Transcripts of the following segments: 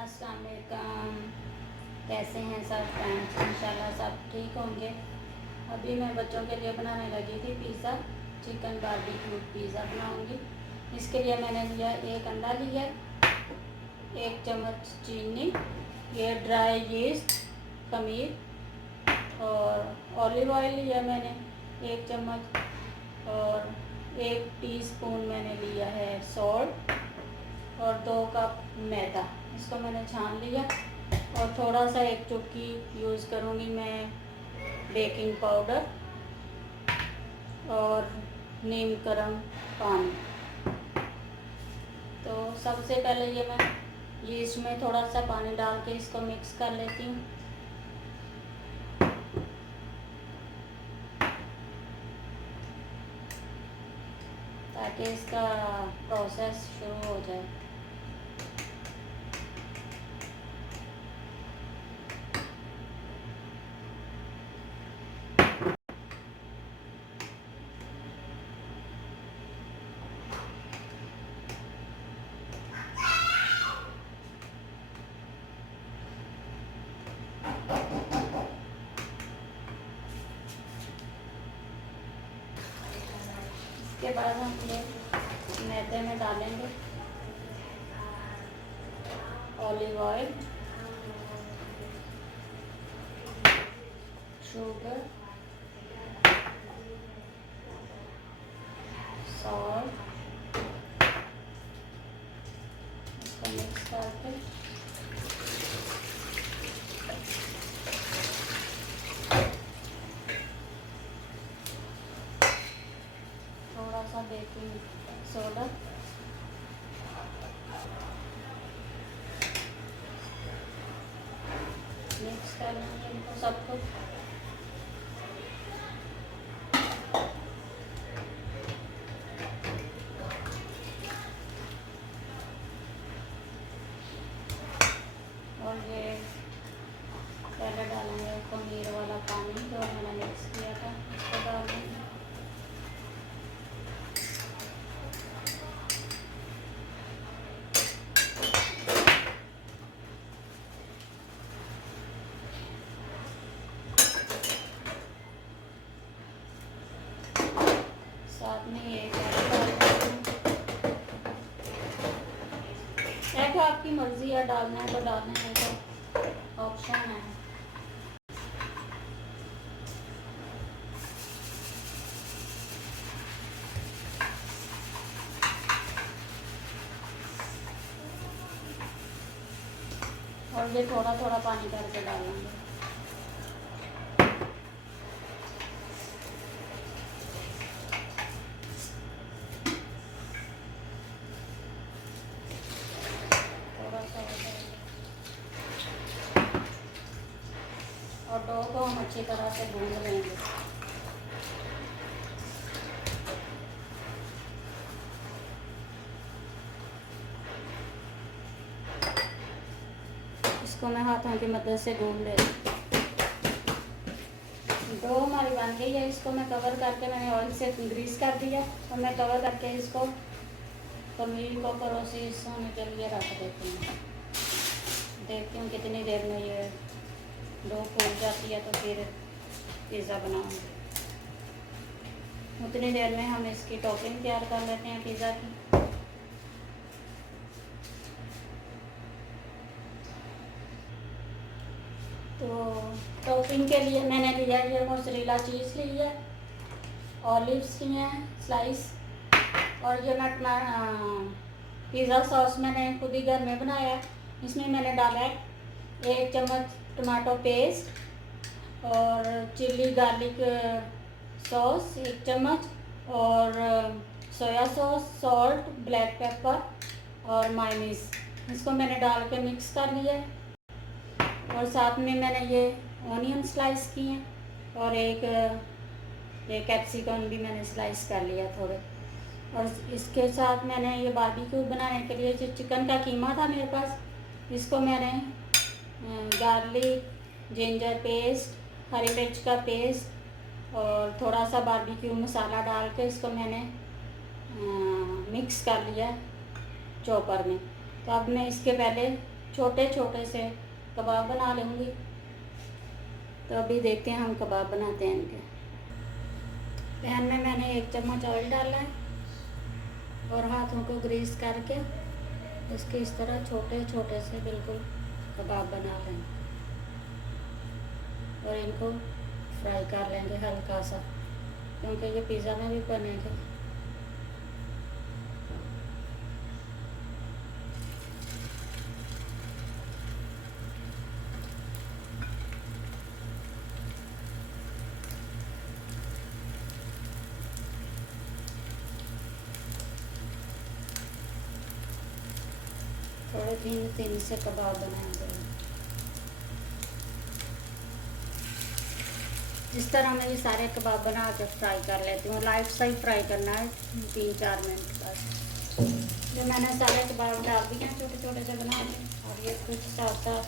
अस्सलाम वालेकुम। कैसे हैं सब फ्रेंड्स? इंशाल्लाह सब ठीक होंगे। अभी मैं बच्चों के लिए बनाने लगी थी पिज़्ज़ा, चिकन बारबेक्यू पिज़्ज़ा बनाऊंगी। इसके लिए मैंने लिया एक अंडा लिया, 1 चम्मच चीनी, ये ड्राई यीस्ट, खमीर और ऑलिव ऑयल लिया मैंने 1 चम्मच, और 1 टीस्पून मैंने लिया है सॉल्ट, और 2 कप मैदा। इसको मैंने छान लिया, और थोड़ा सा 1 चुटकी यूज़ करूँगी मैं बेकिंग पाउडर, और नीम गर्म पानी। तो सबसे पहले ये मैं यीस्ट में थोड़ा सा पानी डाल के इसको मिक्स कर लेती हूँ। ताकि इसका प्रोसेस शुरू हो जाए। इसके बाद हम ये मैदे में डालेंगे ऑलिव ऑयल, शुगर, सॉल्ट, इसको मिक्स करके थोड़ा सा बेकिंग सोडा, मिक्स कर लेंगे इनको सबको। और ये पहले डालेंगे पनीर वाला पानी जो मैंने मिक्स किया था, इसको डाल देंगे। साथ में ये एग डाल देंगे। एग आपकी मर्ज़ी है, डालना है तो डालना है, तो ऑप्शन है। और ये थोड़ा थोड़ा पानी करके डालेंगे। थोड़ा सा और डो को हम अच्छी तरह से गूंद लेंगे। इसको मैं हाथों की मदद से गूंद लेती हूँ। डो हमारी बन गई है। इसको मैं कवर करके, मैंने ऑयल से ग्रीस कर दिया, और मैं कवर करके इसको खमीर को प्रोसेस होने के लिए रख देती हूँ। देखती हूँ कितनी देर में ये डो फूल जाती है, तो फिर पिज़्ज़ा बनाऊँगी। उतनी देर में हम इसकी टॉपिंग तैयार कर लेते हैं पिज़्ज़ा की। तो टॉपिंग के लिए मैंने लिया ये मोज़रेला चीज़ ली है, ऑलिव्स लिए हैं स्लाइस, और ये मैं पिज़्ज़ा सॉस मैंने खुद ही घर में बनाया। इसमें मैंने डाला है 1 चम्मच टमाटो पेस्ट, और चिल्ली गार्लिक सॉस 1 चम्मच, और soya sauce, salt, black pepper और मायोनीज़। इसको मैंने डाल के मिक्स कर लिया है। और साथ में मैंने ये ऑनियन स्लाइस किए हैं, और एक कैप्सिकम भी मैंने स्लाइस कर लिया थोड़े। और इसके साथ मैंने ये बारबेक्यू बनाने के लिए जो चिकन का कीमा था मेरे पास, इसको मैंने गार्लिक, जिंजर पेस्ट, हरी मिर्च का पेस्ट और थोड़ा सा बारबेक्यू मसाला डाल के इसको मैंने मिक्स कर लिया चॉपर में। तो अब मैं इसके पहले छोटे छोटे से कबाब बना लूँगी। तो अभी देखते हैं हम कबाब बनाते हैं इनके। पैन में मैंने 1 चम्मच ऑयल डाला है और हाथों को ग्रीस करके इसके इस तरह छोटे छोटे से बिल्कुल कबाब बना लेंगे और इनको फ्राई कर लेंगे हल्का सा, क्योंकि ये पिज़्ज़ा में भी बनेंगे। थोड़े थीन से कबाब बनाएंगे। जिस तरह मैं ये सारे कबाब बना के फ्राई कर लेती हूँ, लाइट सा ही फ्राई करना है 3-4 मिनट बस। जो मैंने सारे कबाब डाल दिए हैं छोटे छोटे से बना के, और ये कुछ साथ साथ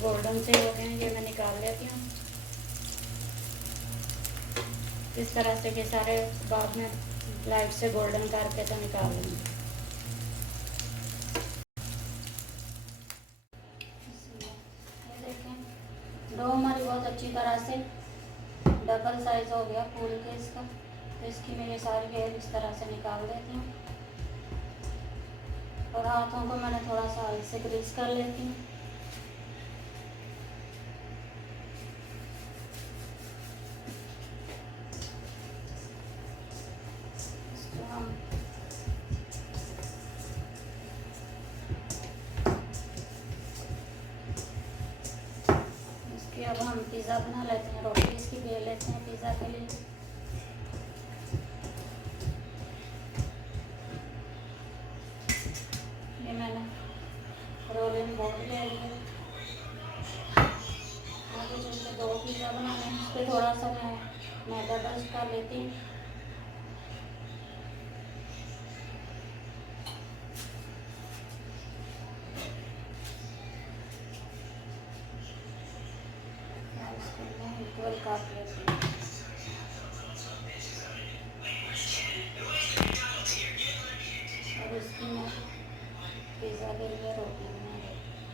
गोल्डन से हो गए हैं, ये मैं निकाल लेती हूँ। इस तरह से ये सारे कबाब में लाइट से गोल्डन करके तो निकाल लूँगी। डो हमारी बहुत अच्छी तरह से डबल साइज हो गया फूल के इसका। तो इसकी मैं ये सारी घेर इस तरह से निकाल देती हूँ और हाथों को मैंने थोड़ा सा ऑयल से ग्रीस कर लेती हूँ। इसको हम अब हम पिज़्ज़ा बना लेते हैं। रोटी इसकी बेल लेते हैं पिज़्ज़ा के लिए। ये मैंने रोलिंग बोर्ड ले लिया। आगे चलते 2 पिज़्ज़ा बनाने हैं। उस पर थोड़ा सा मैं मैदा डस्ट कर लेती हूँ। इसको मैं इक्वल काट लेती हूँ। और इसकी मैं पिज़्ज़ा के लिए रोटी बना लेती हूँ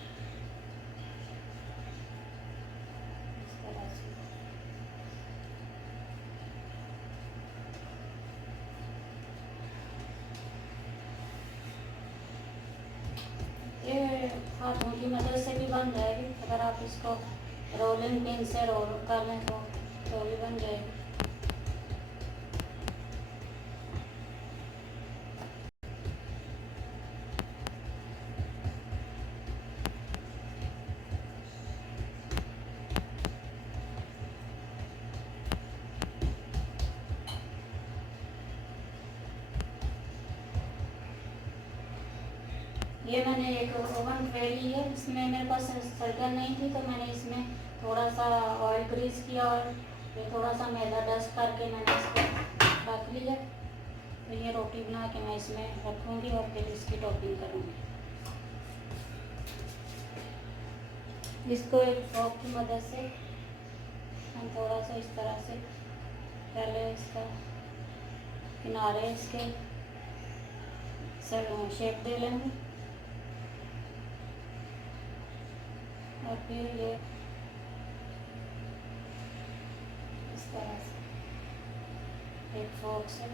इस तरह से। ये हाथों की मदद से भी बन जाएगी। अगर आप इसको रोलिंग पिन से रोल कर लें तो भी बन जाएगी। ये मैंने एक ओवन ट्रे ली है। इसमें मेरे पास सर्कल नहीं थी, तो मैंने इसमें थोड़ा सा ऑयल ग्रीस किया और ये थोड़ा सा मैदा डस्ट करके मैंने इसको रख लिया। तो ये रोटी बना के मैं इसमें रखूँगी और फिर इसकी टॉपिंग करूँगी। इसको एक फोक की मदद से हम थोड़ा सा इस तरह से पहले इसका किनारे इसके शेप दे लेंगे और फिर ये इस तरह से एक फोक से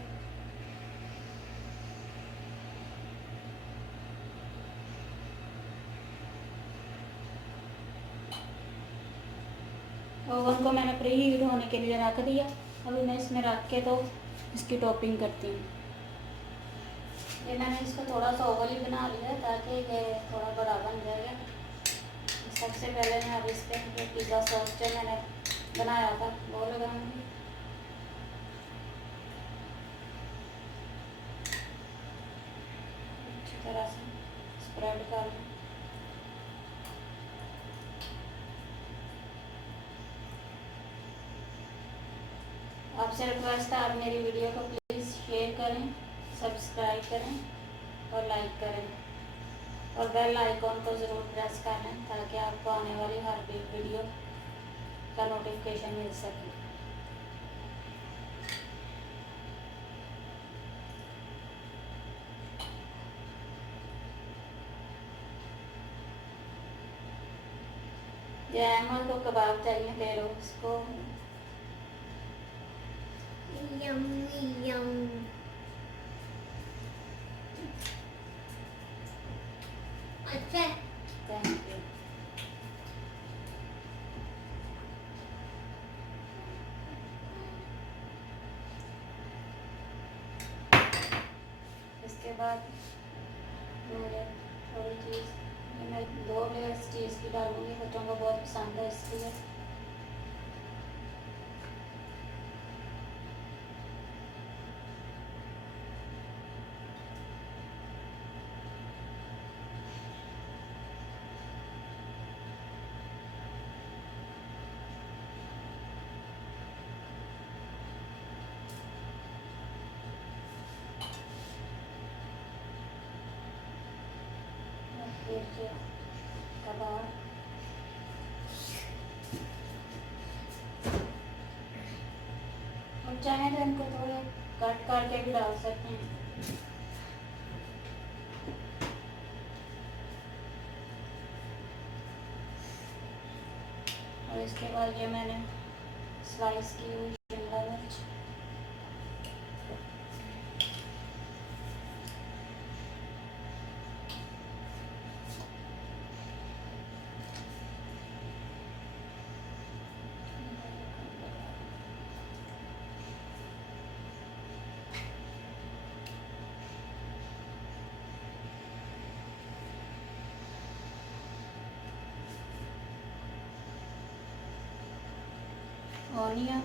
ओवन को मैंने प्री हीट होने के लिए रख दिया। अभी मैं इसमें रख के तो इसकी टॉपिंग करती हूँ। ये मैंने इसको थोड़ा सा ओवल ही बना लिया ताकि ये थोड़ा बड़ा बन जाएगा। सबसे पहले मैं अब इस पर जो पिज़्ज़ा सॉस जो मैंने बनाया था वो लगाऊंगी। अच्छी तरह से स्प्रेड कर लूँ। आपसे रिक्वेस्ट है, आप मेरी वीडियो को प्लीज़ शेयर करें, सब्सक्राइब करें और लाइक करें और बेल आइकॉन को ज़रूर प्रेस कर लें ताकि आपको आने वाली हर वीडियो का नोटिफिकेशन मिल सके। ये अहमद को कबाब चाहिए, ले लो उसको। यम्मी यम। अच्छा थैंक यू। इसके बाद मुझे थोड़ी चीज़, मैं 2 लेयर्स चीज़ की डालूँगी, बच्चों को बहुत पसंद है इसलिए। फिर जो कबाब, हम चाहें तो इनको थोड़े कट करके भी डाल सकते हैं। और इसके बाद ये मैंने स्लाइस की हुई शिमला मिर्च, ऑनियन,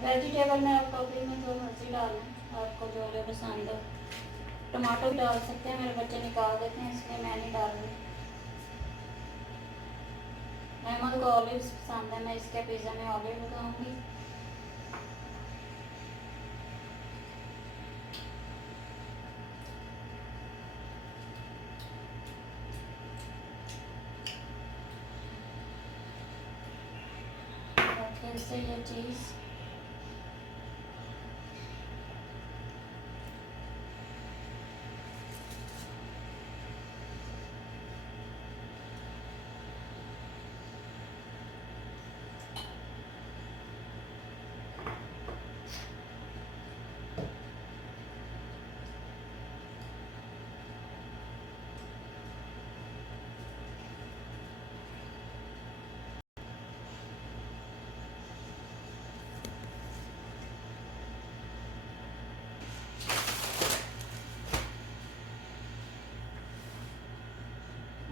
वेजिटेबल में आप कॉफी में जो मर्जी डालें, आपको जो जो पसंद हो। टमाटो भी डाल सकते हैं, मेरे बच्चे निकाल देते हैं इसलिए मैं नहीं डाल रही। अहमद को ऑलिव्स पसंद है, मैं इसके पिज़्ज़ा में ऑलिव लगाऊंगी। और फिर से ये चीज़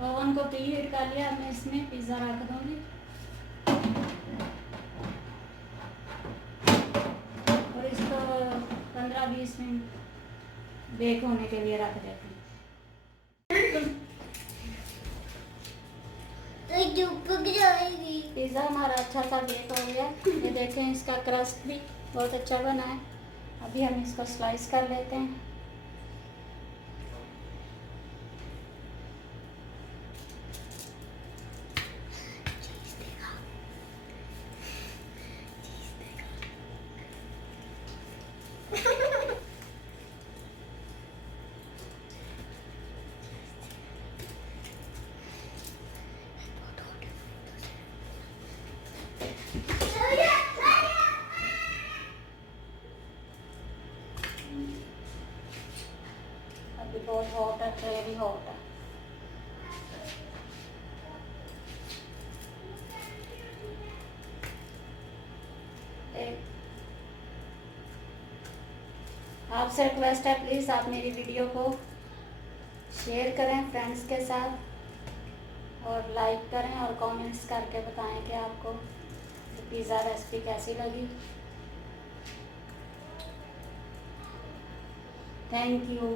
ओवन को प्री हीट कर लिया। अब मैं इसमें पिज़्ज़ा रख दूँगी और इसको 15-20 मिनट बेक होने के लिए रख देती हूँ। पिज़्ज़ा हमारा अच्छा सा बेक हो गया। ये देखें, इसका क्रस्ट भी बहुत अच्छा बना है। अभी हम इसको स्लाइस कर लेते हैं। अभी बहुत हॉट है, ट्रे भी हॉट है। आपसे रिक्वेस्ट है, प्लीज़ आप मेरी वीडियो को शेयर करें फ्रेंड्स के साथ और लाइक करें और कमेंट्स करके बताएं कि आपको पिज़्ज़ा रेसिपी कैसी लगी। Thank you.